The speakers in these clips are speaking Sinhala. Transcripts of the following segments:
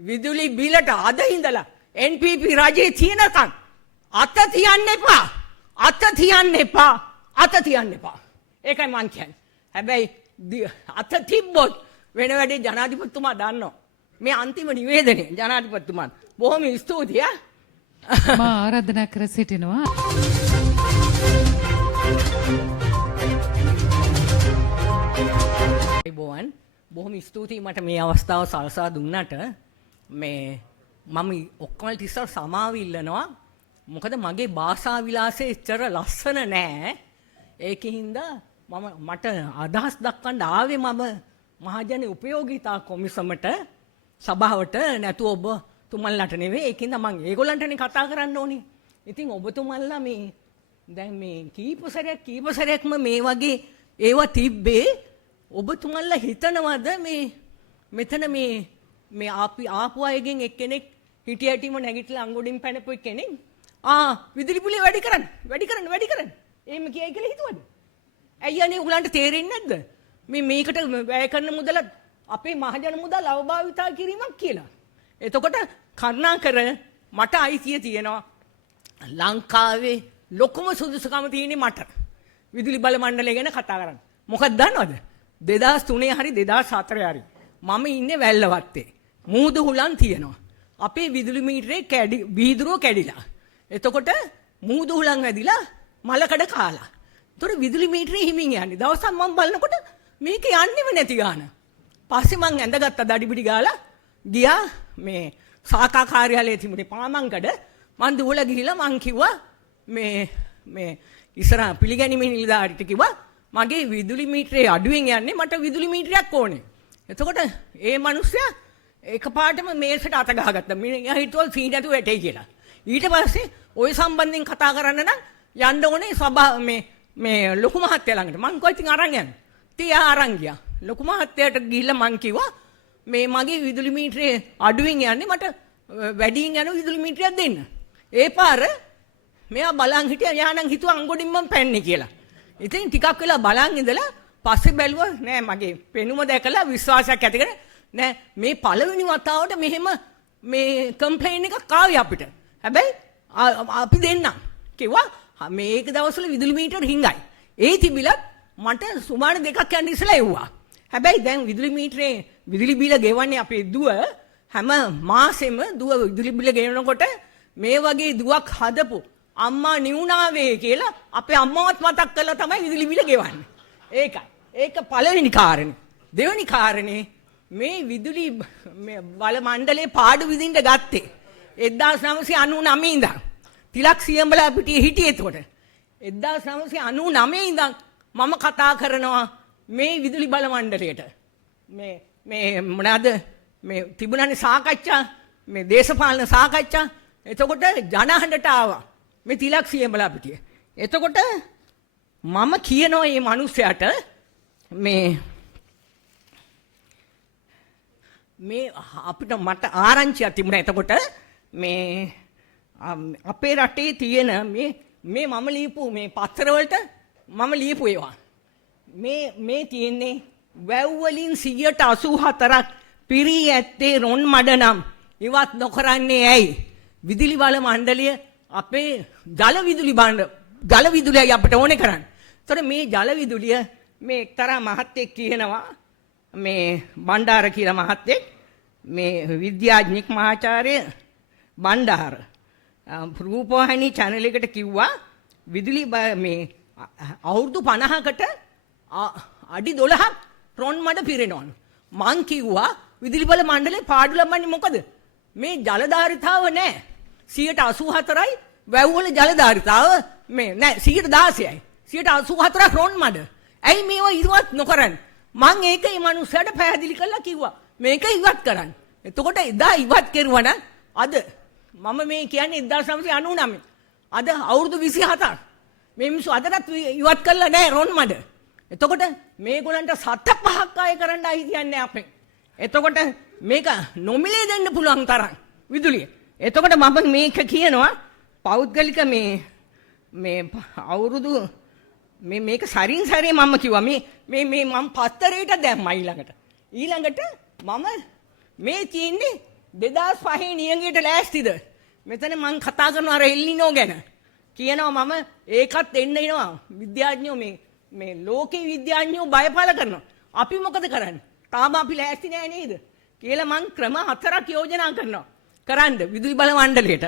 විදුලි බිලට අද ඉඳලා NPP රජේ තියෙනකන් අත තියන්න එපා. අත තියන්න එපා. අත තියන්න එපා. ඒකයි මං කියන්නේ. හැබැයි අත තිබ්බොත් වෙන වැඩේ ජනාධිපතිතුමා දන්නවා. මේ අන්තිම නිවේදනයේ ජනාධිපතිතුමාට බොහොම ස්තුතියි. මා ආරාධනා කර සිටිනවා. බොහොම ස්තුතියි මට මේ අවස්ථාව සලසා දුන්නට. මේ මම ඔක්කොම ඉස්සර සමාව ඉල්ලනවා. මොකද මගේ භාෂා විලාසය එච්චර ලස්සන නෑ. ඒකින්ද මට අදහස් දක්වන්න ආවේ මම මහජන උපයෝගීතා කොමිසමට සභාවට නැතුව ඔබ තුමන්ලට නෙවෙයි. ඒකින්ද මම ඒගොල්ලන්ටනේ කතා කරන්න ඕනේ. ඉතින් ඔබතුමන්ලා මේ දැන් මේ කීප සැරයක්ම මේ වගේ ඒවා තිබ්බේ ඔබතුමන්ලා හිතනවද මේ මෙතන මේ ආපු අයගෙන් එක්කෙනෙක් හිටියටම නැගිටලා අඟුඩින් පැනපු කෙනෙක් විදුලි බිල වැඩි කරන්න එහෙම කියයි කියලා හිතුවද? ඇයි අනේ උගලන්ට තේරෙන්නේ නැද්ද? මේකට වැය කරන මුදල අපේ මහජන මුදල් අවභාවිතා කිරීමක් කියලා. එතකොට කරුණාකර මට අයිතිය තියෙනවා ලංකාවේ ලොකුම සුදුසුකම තියෙන්නේ මට විදුලි බල මණ්ඩලය ගැන කතා කරන්න. මොකක්ද දන්නවද? 2003 හරි 2004 හරි මම ඉන්නේ වැල්ලවත්තේ. මූදු හුලන් තියෙනවා. අපේ විදුලි මීටරේ වීදුරුව කැඩිලා. එතකොට මූදු හුලන් වැදිලා මලකඩ කාලා. ඒතර විදුලි මීටරේ හිමින් යන්නේ. දවසක් මම බලනකොට මේක යන්නේම නැති ගාන. පස්සේ මං ඇඳගත්ත දඩිබිඩි ගාලා ගියා මේ සාකා කාර්යාලයේ තිබුණේ පාමංකඩ. මං දුවලා ගිහිල්ලා මං කිව්වා මේ ඉස්සරහ පිළිගැනීමේ නිලධාරිට කිව්වා මගේ විදුලි මීටරේ අඩුවෙන් යන්නේ මට විදුලි මීටරයක් ඕනේ. එතකොට ඒ මිනිස්සයා එකපාරටම මේසට අත ගහගත්තා. මිනිහා හිතුවා සීනි නැතුව වැටේ කියලා. ඊට පස්සේ ওই සම්බන්ධයෙන් කතා කරන්න නම් යන්න ඕනේ සභා මේ ලොකු මහත්තයා ළඟට. මං කිව්වා ඉතින් අරන් යන්න. ඉතින් එයා අරන් ගියා. ලොකු මහත්තයාට ගිහිල්ලා මං කිව්වා මේ මගේ විදුලි මීටරේ අඩුවෙන් යන්නේ මට වැඩියෙන් යන විදුලි මීටරයක් දෙන්න. ඒ පාර මෙයා බලන් හිටියා. එයා නම් හිතුවා අඟුඩින් මං පැන්නේ කියලා. ඉතින් ටිකක් වෙලා බලන් ඉඳලා පස්සේ බැලුවා නෑ මගේ පෙනුම දැකලා විශ්වාසයක් ඇති කරගෙන නෑ මේ පළවෙනි වතාවට මෙහෙම මේ කම්ප්ලේන් එකක් ආවේ අපිට. හැබැයි අපි දෙන්නම් කිව්වා මේක දවස්වල විදුලි මීටර හිඟයි. ඒ තිබිලත් මට සුමාන දෙකක් යන්න ඉස්සලා එව්වා. හැබැයි දැන් විදුලි මීටරේ විදුලි බිල ගෙවන්නේ අපේ දුව හැම මාසෙම දුව විදුලි බිල ගෙවනකොට මේ වගේ දුවක් හදපු අම්මා නිවුණාවේ කියලා අපේ අම්මවත් මතක් කරලා තමයි විදුලි බිල ගෙවන්නේ. ඒකයි. ඒක පළවෙනි කාරණේ. දෙවෙනි කාරණේ මේ විදුලි බල මණ්ඩලයේ පාඩු විදින්න ගත්තේ 1999 ඉඳන්. තිලක් සියඹලා පිටියේ හිටියේ එතකොට. 1999 ඉඳන් මම කතා කරනවා මේ විදුලි බල මණ්ඩලයට. මේ මොනවාද මේ තිබුණානේ සාකච්ඡා මේ දේශපාලන සාකච්ඡා. එතකොට ජනහඬට ආවා. මේ තිලක් සියඹලා පිටියේ. එතකොට මම කියනවා මේ මිනිස්සයාට මේ අපිට මට ආරංචියක් තිබුණා. එතකොට මේ අපේ රටේ තියෙන මේ මම ලියපු මේ පත්‍ර වලට මම ලියපු ඒවා මේ තියෙන්නේ වැව් වලින් 84%ක් පිරී ඇත්තේ රොන් මඩ නම් ඉවත් නොකරන්නේ ඇයි? විදුලි බල මණ්ඩලය අපේ ජල විදුලියයි අපිට ඕනේ කරන්නේ. ඒතර මේ ජල විදුලිය මේ එක්තරා මහත්තයෙක් කියනවා මේ බණ්ඩාර කියලා මහත්තයෙක් මේ විද්‍යාඥයෙක් මහාචාර්ය බණ්ඩාර රූපවාහිනී channel එකට කිව්වා විදුලි මේ අවුරුදු 50කට අඩි 12ක් රොන් මඩ පිරෙනවලු. මං කිව්වා විදුලි බල මණ්ඩලේ පාඩු ලබන්නේ මොකද? මේ ජලධාරිතාව නැහැ. 84%යි වැව් වල ජලධාරිතාව මේ නැහැ 16%යි. 84%ක් රොන් මඩ. ඇයි මේවා ඉවත් නොකරන්නේ? මං ඒක මේ මිනිස්සුන්ට පැහැදිලි කරලා කිව්වා. මේක ඉවත් කරන්න. එතකොට එදා ඉවත් කරුවා නම් අද මම මේ කියන්නේ 1999. අද අවුරුදු 27ක්. මේ මිනිස්සු අදටත් ඉවත් කරලා නැහැ රොන් මඩ. එතකොට මේගොල්ලන්ට 7-5ක් ආය කරන්න අයිතියක් නැහැ අපෙන්. එතකොට මේක නොමිලේ දෙන්න පුළුවන් තරම් විදුලිය. එතකොට මම මේක කියනවා පෞද්ගලික මේ අවුරුදු මේක සරින් සරේ මම කිව්වා මේ මම පත්තරේට දැම්මා ඊළඟට මම මේ තියෙන්නේ 2005 නියඟයට ලෑස්තිද? මෙතන මං කතා කරන අර එල්නිනෝ ගැන. කියනවා මම ඒකත් එන්න එනවා. විද්‍යාඥයෝ මේ ලෝකේ විද්‍යාඥයෝ බයපල කරනවා. අපි මොකද කරන්නේ? තාම අපි ලෑස්ති නෑ නේද? කියලා මං ක්‍රම 4ක් යෝජනා කරනවා. කරන්න විදුලි බල මණ්ඩලයට.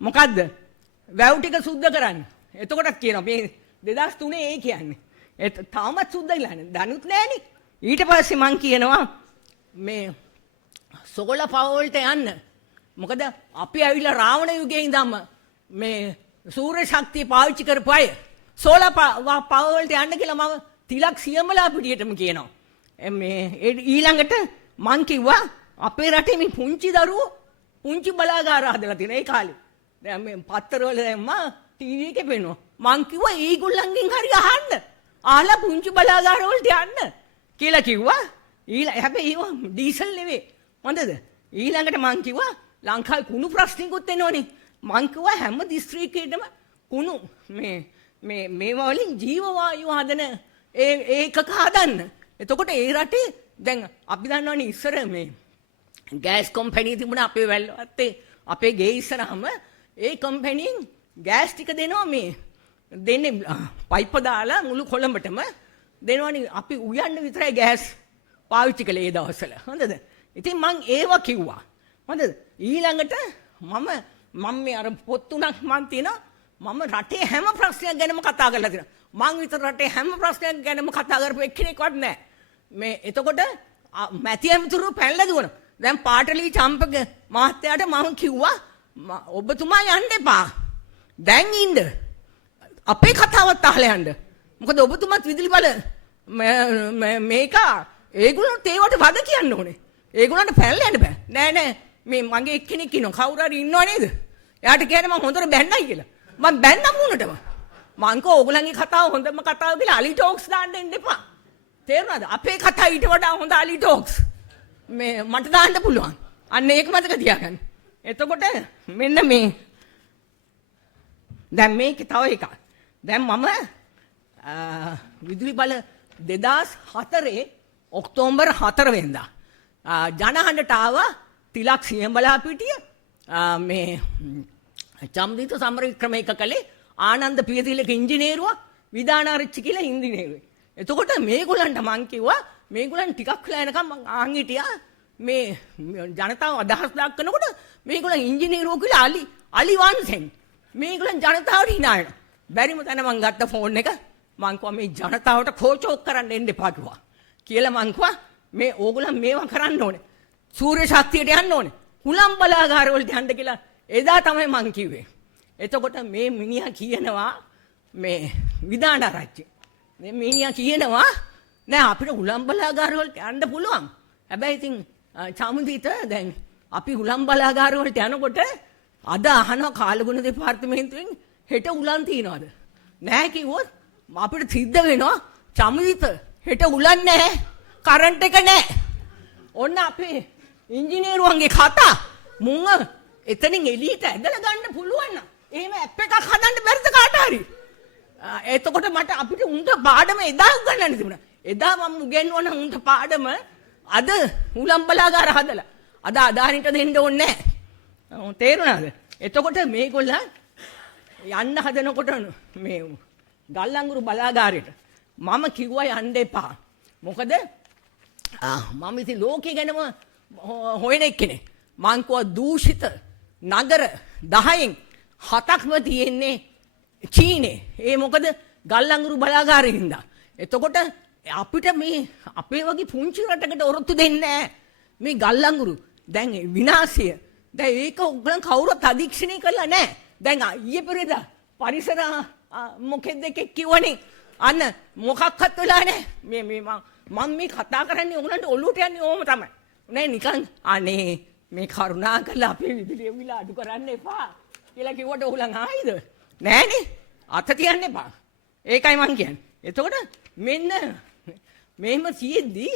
මොකද්ද? වැව් ටික සුද්ධ කරන්න. එතකොටත් කියනවා මේ 2003 ඒ කියන්නේ. තාමත් සුද්ධ ඉලා නැහැ. දනුත් නෑනේ. ඊට පස්සේ මං කියනවා මේ සෝලර් පවර් වලට යන්න. මොකද අපි ඇවිල්ලා රාවණ යුගයේ ඉඳන්ම මේ සූර්ය ශක්තිය පාවිච්චි කරපු අය සෝලර් පවර් වලට යන්න කියලා මම තිලක් සියඹලා පිටියටම කියනවා. මේ ඊළඟට මං කිව්වා අපේ රටේ මේ පුංචි දරුවෝ පුංචි බලාගාර හදලා තියෙන ඒ කාලේ. දැන් මේ පත්තරවල දැම්මා ටීවී එකේ පෙන්නනවා. මං කිව්වා ඒගොල්ලන්ගෙන් හරි අහන්න. ආලා පුංචි බලාගාර වලට යන්න කියලා කිව්වා. හැබැයි ඒව ඩීසල් නෙවෙයි. හොඳද? ඊළඟට මං කිව්වා ලංකාවේ කුණු ප්‍රශ්නිකුත් එනවනේ. මං කිව්වා හැම දිස්ත්‍රික්කයකටම කුණු මේවා වලින් ජීව වායුව හදන ඒකක හදන්න. එතකොට ඒ රටේ දැන් අපි දන්නවනේ ඉස්සර මේ ගෑස් කම්පැනි තිබුණා අපේ වැල්ලවත්තේ අපේ ගේ ඉස්සරහම ඒ කම්පැනිෙන් ගෑස් ටික දෙනවා මේ දෙන්නේ පයිප් දාලා මුළු කොළඹටම දෙනවනේ අපි උයන්න විතරයි ගෑස් පාවිච්චි කළේ ඒ දවස්වල. හොඳද? ඉතින් මං ඒව කිව්වා. හොඳද? ඊළඟට මම මේ අර පොත් තුනක් මං තියෙනවා මම රටේ හැම ප්‍රශ්නයක් ගැනම කතා කරලා තියෙනවා. මං විතර රටේ හැම ප්‍රශ්නයක් ගැනම කතා කරපු එක්කෙනෙක්වත් නැහැ. මේ එතකොට මැති ඇමතුරු පැනලා දුවනවා. දැන් පාටලී චම්පක මහත්තයාට මම කිව්වා ඔබතුමා යන්න එපා. දැන් ඉන්න. අපේ කතාවත් අහලා යන්න. මොකද ඔබතුමාත් විදුලි බල මේක ඒගොල්ලන්ට ඒවට වද කියන්න ඕනේ. ඒගොල්ලන්ට පැනලා යන්න බෑ. නෑ මේ මගේ එක්කෙනෙක් ඉන්නවා. කවුරු හරි ඉන්නව නේද? එයාට කියන්නේ මම හොඳට බැන්නයි කියලා. මම බැන්නම් වුණටම. මං කෝ ඕගොල්ලන්ගේ කතාව හොඳම කතාව කියලා අලි ටෝක්ස් දාන්න එන්න එපා. තේරුණාද? අපේ කතා ඊට වඩා හොඳ අලි ටෝක්ස්. මේ මට දාන්න පුළුවන්. අන්න ඒක මතක තියාගන්න. එතකොට මෙන්න මේ දැන් මේකේ තව එකක්. දැන් මම විදුලි බල 2004 ඔක්තෝබර් 4 වෙනිදා ජනහඬට ආවා තිලක් සියඹලා පිටිය මේ චම්දිත සමරවික්‍රම එක කලේ ආනන්ද පියතිලක ඉංජිනේරුවා විදානාරච්චි කියලා ඉංජිනේරුවෙක්. එතකොට මේගොල්ලන්ට මං කිව්වා මේගොල්ලන් ටිකක් වෙලා එනකම් මං ආන් හිටියා මේ ජනතාව අදහස් දක්වනකොට මේගොල්ලන් ඉංජිනේරුවෝ කියලා අලි වංශෙන් මේගොල්ලන් ජනතාවට hina වෙනවා. බැරිම තැන මං ගත්ත ෆෝන් එක මං කිව්වා මේ ජනතාවට කෝචෝක් කරන්න එන්න එපා කිව්වා. කියලා මං කිව්වා මේ ඕගොල්ලන් මේවා කරන්න ඕනේ. සූර්ය ශක්තියට යන්න ඕනේ. හුලම් බලාගාර වලට යන්න කියලා එදා තමයි මං කිව්වේ. එතකොට මේ මිනිහා කියනවා මේ විදානාරච්චි. මේ මිනිහා කියනවා නෑ අපිට හුලම් බලාගාර වලට යන්න පුළුවන්. හැබැයි ඉතින් චාමුදීත දැන් අපි හුලම් බලාගාර වලට යනකොට අද අහනවා කාලගුණ දෙපාර්තමේන්තුවෙන් හෙට උලන් තියනවාද? නෑ කිව්වොත් අපිට සිද්ධ වෙනවා චාමුදීත හෙට උලන් නෑ. කරන්ට් එක නෑ. ඔන්න අපේ ඉංජිනේරුවන්ගේ කතා මුංග එතනින් එළියට ඇදලා ගන්න පුළුවන් නම් එහෙම ඇප් එකක් හදන්න බැරිද කාට හරි? එතකොට මට අපිට උන්ට පාඩම එදා උගන්වන්න තිබුණා. එදා මම උගෙන්වන උන්ට පාඩම අද උලම් බලාගාර හදලා අද අදානිට දෙන්න ඕනේ නැහැ. තේරුණාද? එතකොට මේගොල්ලන් යන්න හදනකොට මේ ගල්ලංගුරු බලාගාරයට මම කිව්වා යන්න එපා. මොකද මම ඉතින් ලෝකේ ගැනම හොයන එක්කෙනෙක්. මං කිව්වා දූෂිත නගර 10න් 7ක්ම තියෙන්නේ චීනේ. ඒ මොකද ගල්ලංගුරු බලාගාරේ හින්දා. එතකොට අපිට මේ අපේ වගේ පුංචි රටකට ඔරොත්තු දෙන්නේ නැහැ. මේ ගල්ලංගුරු දැන් විනාශය. දැන් ඒක උගලන් කවුරුත් අධීක්ෂණය කළා නැහැ. දැන් ඊයේ පෙරේදා පරිසර මොකෙද්ද කිව්වනේ. අන්න මොකක්වත් වෙලා නැහැ. මේ මම මේ කතා කරන්නේ උගලන්ට ඔළුවට යන්නේ ඕම තමයි. නෑ නිකන් අනේ මේ කරුණා කරලා අපේ විදුලිය බිල අඩු කරන්න එපා කියලා කිව්වට උගලන් ආයිද? නෑනේ. අත තියන්න එපා. ඒකයි මං කියන්නේ. එතකොට මෙන්න මෙහෙම තියෙද්දි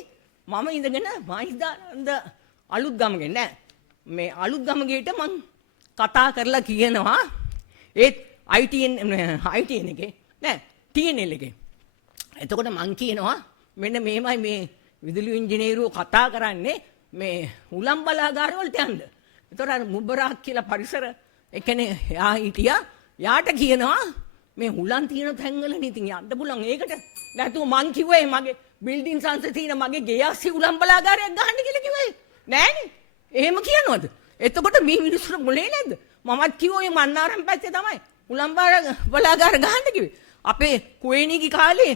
මම ඉඳගෙන මහින්දානන්ද අලුත් ගමගේ නෑ මේ අලුත් ගමගේට මං කතා කරලා කියනවා ඒත් ITN එකේ නෑ TNL එකේ. එතකොට මං කියනවා මෙන්න මේමයි මේ විදුලි ඉංජිනේරුවෝ කතා කරන්නේ මේ උලම් බලාගාර වලට යන්න. එතකොට අර මුබරක් කියලා පරිසර එකනේ යා හිටියා. යාට කියනවා මේ හුලන් තියෙන තැන්වලනේ ඉතින් යන්න පුළුවන් ඒකට. නැතුව මං කිව්වේ මගේ බිල්ඩින් සංස්ථේ තියෙන මගේ ගේ ASCII උලම් බලාගාරයක් ගහන්න කියලා කිව්වේ. නෑනේ. එහෙම කියනවද? එතකොට මේ මිනිස්සුන්ට මොලේ නැද්ද? මමත් කිව්වේ මන්නාරම් පැත්තේ තමයි උලම් බලාගාර ගහන්න කිව්වේ. අපේ කුවේණිගේ කාලේ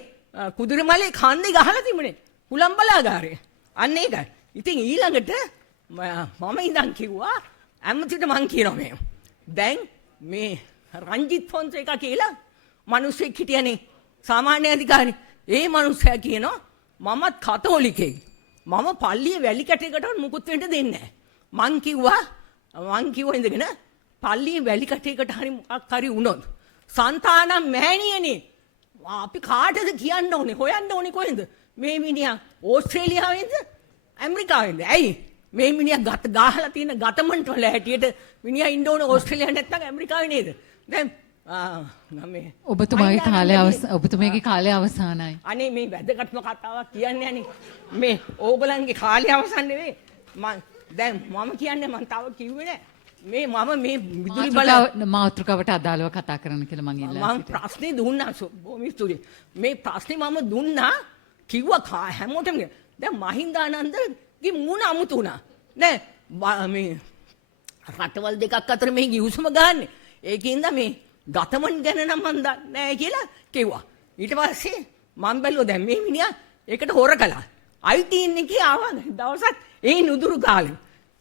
කුදිරමලේ කන්දේ ගහලා තිබුණේ උලම් බලාගාරය. අන්න ඒකයි. ඉතින් ඊළඟට මම ඉඳන් කිව්වා ඇමතිට මං කියනවා මේ. දැන් මේ රංජිත් ෆොන්සේකා කියලා මිනිස්සෙක් හිටියනේ සාමාන්‍ය අධිකාරී. ඒ මිනිස්සයා කියනවා මමත් කතෝලිකයෙක්. මම පල්ලියේ වැලි කැටයකට මුකුත් වෙන්න දෙන්නේ නැහැ. මං කිව්වා ඉඳගෙන පල්ලියේ වැලි කැටයකට හරි මොකක් හරි වුණොත් සන්තානම් මෑණියනේ අපි කාටද කියන්න ඕනේ හොයන්න ඕනේ කොහෙන්ද මේ මිනිහා ඕස්ට්‍රේලියාවෙන්ද ඇමරිකාවෙන්ද ඇයි මේ මිනිහා ගහලා තියෙන ගතමන්ට වල හැටියට මිනිහා ඉන්න ඕනේ ඕස්ට්‍රේලියාව නැත්නම් ඇමරිකාවේ නේද දැන් මේ ඔබතුමගේ කාලය අවසానයි. අනේ මේ වැදගත්ම කතාවක් කියන්නේ අනේ මේ ඕගලන්ගේ කාලය අවසන් නෙවෙයි දැන් මම කියන්නේ මම තව කිව්වේ නෑ මේ විදුලි බල මාතෘකාවට අදාළව කතා කරන්න කියලා මං ඉල්ලනවා. මම ප්‍රශ්නේ දුන්නා බොහොම ස්තුතියි. මේ ප්‍රශ්නේ මම දුන්නා කිව්වා හැමෝටම දැන් මහින්දානන්දගේ මුණ අමුතු වුණා. නෑ මේ රටවල් දෙකක් අතර මේ ගිවිසුම ගන්න. ඒකින්ද මේ ගතමන් ගැන නම් මන් දන්නේ නෑ කියලා කිව්වා. ඊට පස්සේ මම බැලුවා දැන් මේ මිනිහා ඒකට හොර කළා. IT එකේ ආවා දවසක් ඒ නුදුරු කාලේ.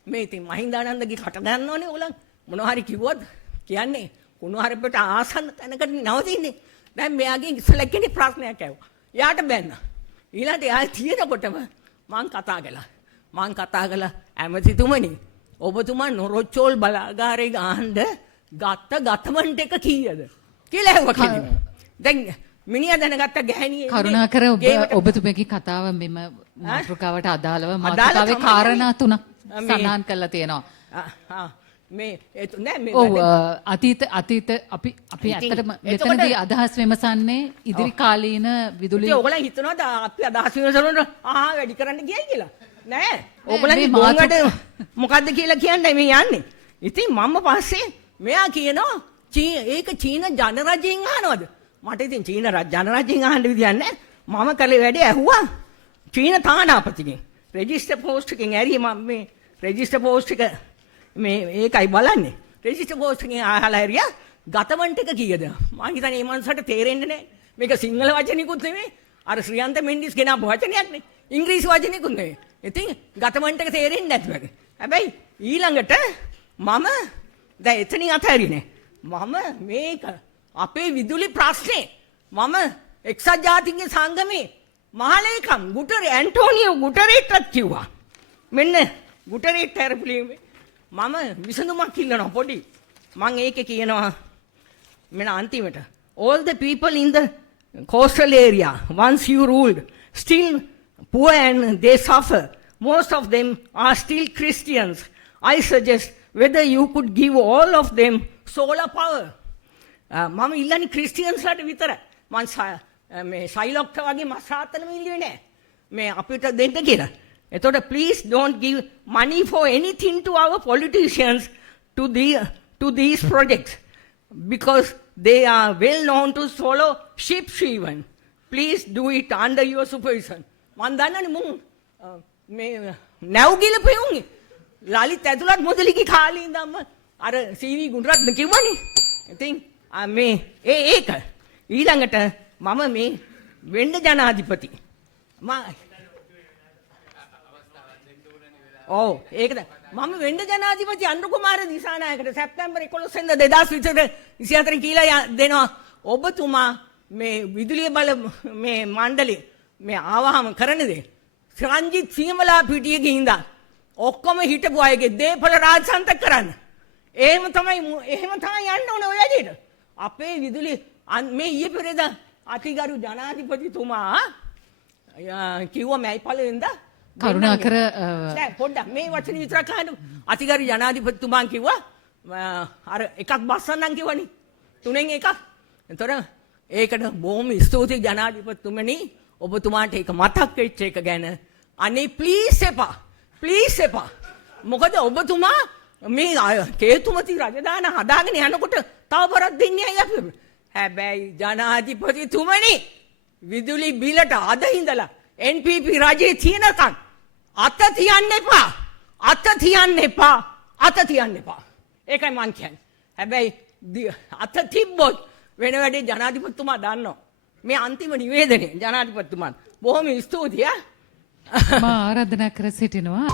මේ ඉතින් මහින්දානන්දගේ කට ගන්නවනේ ඕලන් මොනවා හරි කිව්වොත් කියන්නේ කුණු හරිපට ආසන්න තැනකට නවතින්නේ. දැන් මෙයාගෙන් ඉස්සලා කෙනෙක් ප්‍රශ්නයක් ඇහුවා. යාට බැන්න. ඊළඟට යා තියෙනකොටම මං කතා කළා ඇමතිතුමනි ඔබතුමා නොරොච්චෝල් බලාගාරේ ගහන්න ගත්ත ගතමන්ට් එක කීයද කියලා ඇහුවා කෙනෙක්. දැන් මිනිහා දැනගත්ත ගැහණියේ කරුණාකර ඔබතුමගේ කතාව මෙම මාතෘකාවට අදාළව මාතෘකාවේ කාරණා තුනක් සඳහන් කරලා තියෙනවා. ඔව් අතීත අපි ඇත්තටම මෙතනදී අදහස් විමසන්නේ ඉදිරි කාලීන විදුලි ඔයගොල්ලෝ හිතනවාද අපි අදහස් විමසනකොට වැඩි කරන්න ගියයි කියලා නෑ ඔයගොල්ලන්ගේ මොනවද මොකද්ද කියලා කියන්නේ මේ යන්නේ. ඉතින් මම පස්සේ මෙයා කියනවා ඒක චීන ජනරජයෙන් අහනවද මට ඉතින් චීන ජනරජයෙන් අහන්න විදියක් නෑ. මම කළේ වැඩේ ඇහුවා චීන තානාපතිගෙන් රෙජිස්ටර් පෝස්ට් එකෙන් ඇරි මම මේ රෙජිස්ටර් පෝස්ට් එක මේ ඒකයි බලන්නේ. රෙජිස්ටර් පෝස්ට් එකෙන් අහලා ඇරියා ගතමන්ට් එක කීයද? මම හිතන්නේ මේ මනුස්සට තේරෙන්නේ නැහැ. මේක සිංහල වචනිකුත් නෙමෙයි. අර ශ්‍රියන්ත මෙන්ඩිස් ගෙනාපු වචනයක් නේ. ඉංග්‍රීසි වචනිකුත් නෙමෙයි. ඉතින් ගතමන්ට් එක තේරෙන්නේ නැති වගේ. හැබැයි ඊළඟට මම දැන් එතනින් අතහැරිනේ. මම මේක අපේ විදුලි ප්‍රශ්නේ මම එක්සත් ජාතීන්ගේ සංගමේ මහලේකම් ඇන්ටෝනියෝ ගුටරේට්ටත් කිව්වා. මෙන්න ගුටරේට් හැරපුලිමේ මම විසඳුමක් ඉල්ලනවා පොඩි. මම ඒකේ කියනවා මෙන්න අන්තිමට all the people in the coastal area once you ruled still poor and they suffer. Most of them are still Christians. I suggest whether you could give all of them solar power. මම ඉල්ලන්නේ ක්‍රිස්ටියන්ස්ලාට විතරයි. මම මේ ශෛලොක්ට වගේ මස්සාතනම ඉල්ලුවේ නෑ. මේ අපිට දෙන්න කියලා. එතකොට please don't give money for anything to our politicians to these projects because they are well known to swallow ships even. Please do it under your supervision. මන් දන්නනේ මුන් මේ නැව්ගිල පෙවුන් ලලිත් ඇතුළත් මොදලිගේ කාලේ ඉඳන්ම අර සීවි ගුණරත්න කිව්වනේ. ඉතින් මේ ඒක ඊළඟට මම මේ වෙන්න ජනාධිපති ඔව් ඒකද මම වෙන්න ජනාධිපති අනුර කුමාර දිසානායකට සැප්තැම්බර් 11 වෙනිදා 2024 කියලා දෙනවා. ඔබතුමා මේ විදුලිය බල මේ මණ්ඩලේ මේ ආවහම කරන දේ රංජිත් සීමලා පිටියේ ගිහින්දා ඔක්කොම හිටපු අයගේ දේපල රාජසන්තක කරන්න. එහෙම තමයි යන්න ඕනේ ඔය ඇදිට. අපේ විදුලි මේ ඊයේ පෙරේදා අතිගරු ජනාධිපතිතුමා කිව්වා මැයි පළවෙනිදා කරුණාකර නෑ පොඩ්ඩක් මේ වචනේ විතරක් අහන්න. අතිගරු ජනාධිපතිතුමා කිව්වා අර එකක් බස්සන්නම් කිව්වනේ. තුනෙන් එකක්. එතකොට ඒකට බොහොම ස්තුතියි ජනාධිපතිතුමනි. ඔබතුමාට ඒක මතක් වෙච්ච එක ගැන. අනේ ප්ලීස් එපා. මොකද ඔබතුමා මේ කේතුමති රජදාන හදාගෙන යනකොට තව බරක් දෙන්නේ අය අපි. හැබැයි ජනාධිපතිතුමනි විදුලි බිලට අද ඉඳලා NPP රජේ තියෙනකන් අත තියන්න එපා. අත තියන්න එපා. අත තියන්න එපා. ඒකයි මං කියන්නේ. හැබැයි අත තිබ්බොත් වෙන වැඩේ ජනාධිපතිතුමා දන්නවා. මේ අන්තිම නිවේදනය ජනාධිපතිතුමාට බොහොම ස්තුතියි. මා ආරාධනා කර සිටිනවා